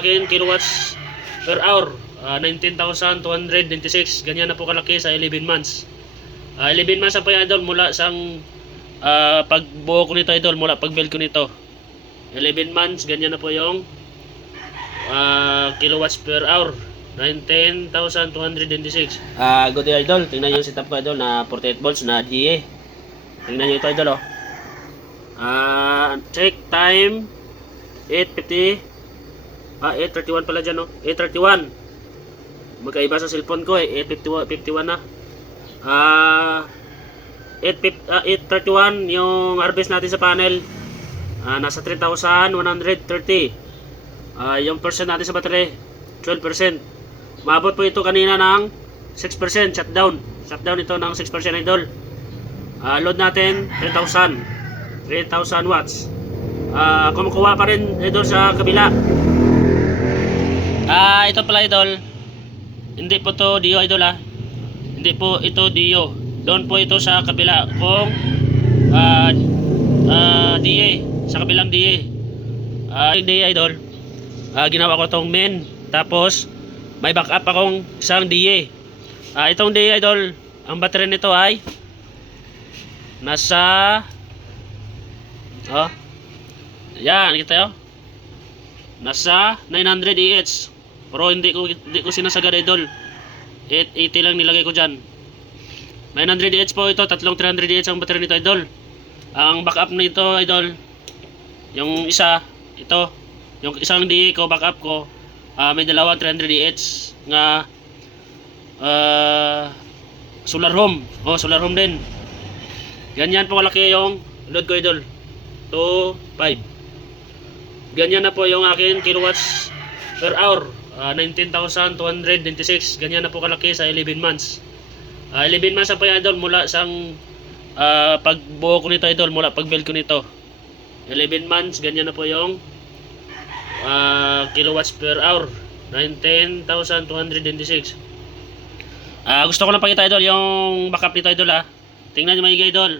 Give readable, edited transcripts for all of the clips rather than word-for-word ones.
Akin kilowatts per hour, 19,296. Ganyan na po kalaki sa 11 months. 11 months na po yan, idol, mula sa pagbuo ko nito, idol, mula pag-build ko nito. 11 months, ganyan na po yung kilowatts per hour, 19,226. Good day, idol. Tingnan yung setup ko, idol, na 48 volts na GA. Tingnan nyo ito, idol, oh. Check time 8:50. 8:31 pala dyan, no? 8:31. Magkaiba sa cellphone ko, 8:51 na. 8:31 yung harvest natin sa panel. Nasa 3,130. Yung percent natin sa battery, 12%. Maabot po ito kanina ng 6%, shutdown. Shutdown ito ng 6%, idol. Load natin, 3,000 watts. Kumukuha pa rin, idol, sa kabila. Ito pala, idol. Hindi po to Dio, idol, Hindi po ito Dio. Doon po ito sa kabila kung DA, sa kabilang DA. Yung DA, idol, ginawa ko tong main. Tapos may backup akong isang DA. Itong DA, idol, ang battery nito ay nasa yan, kita yo. Nasa 900 EH. Pero hindi ko sinasagad, idol. 880 lang nilagay ko dyan. 900 EH po ito. Tatlong 300 EH ang battery nito, idol. Ang backup nito, idol, yung isa, ito, yung isang DA ko, backup ko, may dalawang 300 EH nga solar home. Solar home din. Ganyan po kalaki yung load ko, idol. 2.5. Ganyan na po yung akin kilowatts per hour, 19,296. Ganyan na po kalaki sa 11 months. 11 months na po yan, idol, mula sa pagbuo ko nito, idol, mula pag-build ko nito. 11 months, ganyan na po yung kilowatts per hour, 19,296. Gusto ko lang pakita, idol, yung backup nito, idol, tingnan nyo maigi, idol.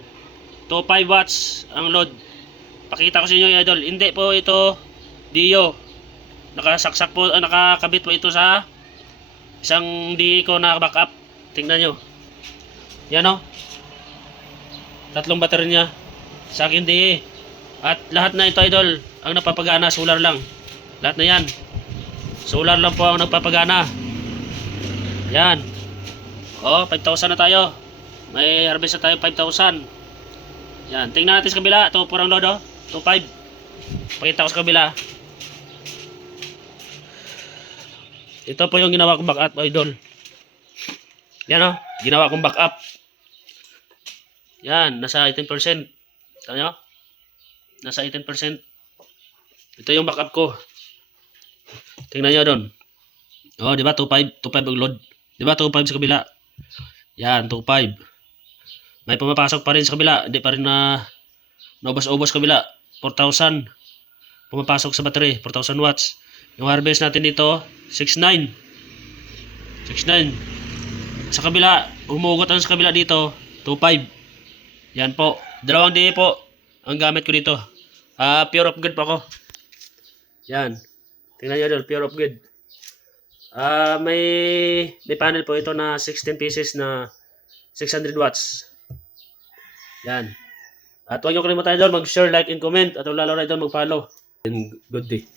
2.5 watts ang load. Pakita ko sa inyo, idol. Hindi po ito Dio. Nakasaksak po, nakakabit po ito sa isang DA ko na backup. Tingnan nyo. Yan, o. Tatlong battery niya sa akin DA. At lahat na ito, idol, ang napapagana, solar lang. Lahat na yan, solar lang po ang nagpapagana. Yan. 5,000 na tayo. May harvest na tayo, 5,000. Yan. Tingnan natin sa kabila. Ito po ang load, 2.5. Pakita ko sa kabila. Ito po yung ginawa kong backup, idol. Yan, ginawa kong backup. Yan, nasa 18%. Tama nyo? Nasa 18%. Ito yung backup ko. Tingnan nyo doon. Di ba? 2.5 ang load. Di ba? 2.5 sa kabila. Yan, 2.5. May pumapasok pa rin sa kabila. Hindi pa rin na naubos-ubos kabila. 4,000. Pumapasok sa battery. 4,000 watts. Yung harvest natin dito, 6.9. 6.9. Sa kabila, umugot ang sa kabila dito, 2.5. Yan po. Dalawang DA po ang gamit ko dito. Pure of good po ako. Yan. Tingnan nyo doon, pure of good. May panel po ito na 16 pieces na 600 watts. Yan. At huwag nyo kalimutan, idol, mag-share, like, and comment. At lalo na, idol, mag-follow. And good day.